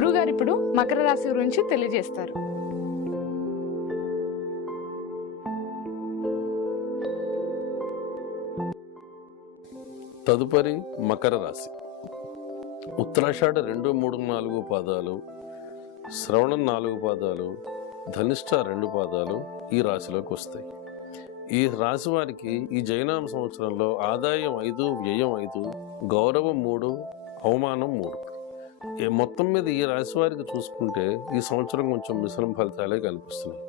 గురుగారు ఇప్పుడు మకర రాశి గురించి తెలియజేస్తారు. తదుపరి మకర రాశి. ఉత్తరాషాఢ 2, 3, 4 పాదాలు, శ్రవణం 4 పాదాలు, ధనిష్ట 2 పాదాలు ఈ రాశిలోకి వస్తాయి. ఈ రాశి వారికి ఈ జైనామ సంవత్సరంలో ఆదాయం 5, వ్యయం 5, గౌరవం 3, అవమానం 3. మొత్తం మీద ఈ రాశి వారికి చూసుకుంటే ఈ సంవత్సరం కొంచెం మిశ్రమ ఫలితాలే కనిపిస్తున్నాయి.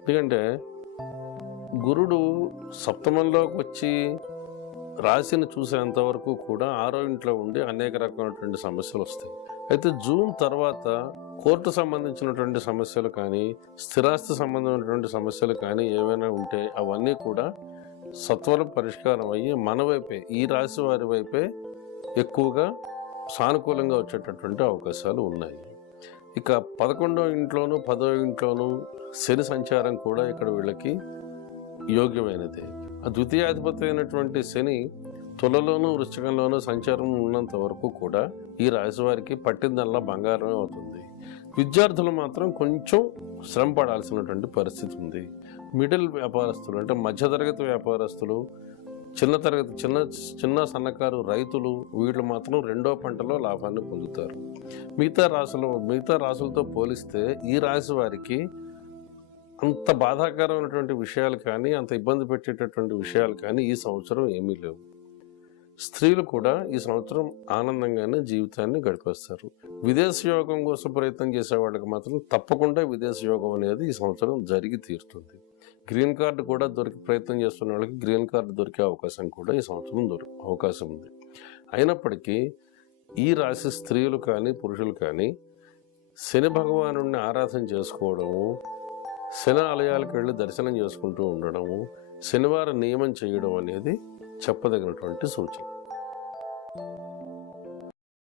ఎందుకంటే గురుడు సప్తమంలోకి వచ్చి రాశిని చూసేంత వరకు కూడా 6వ ఇంట్లో ఉండి అనేక రకమైనటువంటి సమస్యలు వస్తాయి. అయితే జూన్ తర్వాత కోర్టు సంబంధించినటువంటి సమస్యలు కానీ, స్థిరాస్తి సంబంధమైనటువంటి సమస్యలు కానీ ఏవైనా ఉంటే అవన్నీ కూడా సత్వరం పరిష్కారం అయ్యి మన వైపే, ఈ రాశి వారి వైపే ఎక్కువగా సానుకూలంగా వచ్చేటటువంటి అవకాశాలు ఉన్నాయి. ఇక 11వ ఇంట్లోనూ 10వ ఇంట్లోనూ శని సంచారం కూడా ఇక్కడ వీళ్ళకి యోగ్యమైనదే. ఆ ద్వితీయాధిపతి అయినటువంటి శని తులలోనూ వృశ్చికంలోనూ సంచారం ఉన్నంత వరకు కూడా ఈ రాశి వారికి పట్టిందల్లా బంగారమే అవుతుంది. విద్యార్థులు మాత్రం కొంచెం శ్రమ పడాల్సినటువంటి పరిస్థితి ఉంది. మిడిల్ వ్యాపారస్తులు అంటే మధ్యతరగతి వ్యాపారస్తులు, చిన్న సన్నకారు రైతులు వీళ్ళు మాత్రం 2వ పంటలో లాభాన్ని పొందుతారు. మిగతా రాశులతో పోలిస్తే ఈ రాశి వారికి అంత బాధాకరమైనటువంటి విషయాలు కానీ, అంత ఇబ్బంది పెట్టేటటువంటి విషయాలు కానీ ఈ సంవత్సరం ఏమీ లేవు. స్త్రీలు కూడా ఈ సంవత్సరం ఆనందంగానే జీవితాన్ని గడిపేస్తారు. విదేశ యోగం కోసం ప్రయత్నం చేసే వాళ్ళకి మాత్రం తప్పకుండా విదేశ యోగం అనేది ఈ సంవత్సరం జరిగి తీరుతుంది. గ్రీన్ కార్డు కూడా ప్రయత్నం చేస్తున్న వాళ్ళకి గ్రీన్ కార్డు దొరికే అవకాశం కూడా ఈ సంవత్సరం అవకాశం ఉంది. అయినప్పటికీ ఈ రాశి స్త్రీలు కానీ పురుషులు కానీ శని భగవాను ఆరాధన చేసుకోవడము, శని ఆలయాలకు వెళ్ళి దర్శనం చేసుకుంటూ ఉండడము, శనివారం నియమం చేయడం అనేది చెప్పదగినటువంటి సూచన.